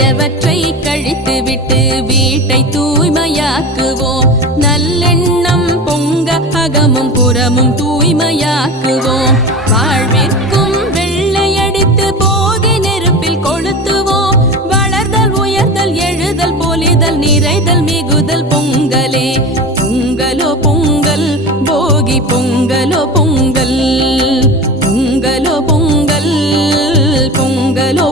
தீயவற்றை கழித்துவிட்டு வீட்டை தூய்மையாக்குவோம். நல்லெண்ணம் பொங்க அகமும் புறமும் தூய்மையாக்குவோம். வாழ்விற்கும் வெள்ளையடித்து போகி நெருப்பில் கொளுத்துவோம். வளர்தல் உயர்தல் எழுதல் பொலிதல் நிறைதல் மிகுதல் பொங்கலே. பொங்கலோ பொங்கல் போகி பொங்கலோ பொங்கல். பொங்கலோ பொங்கல் பொங்கலோ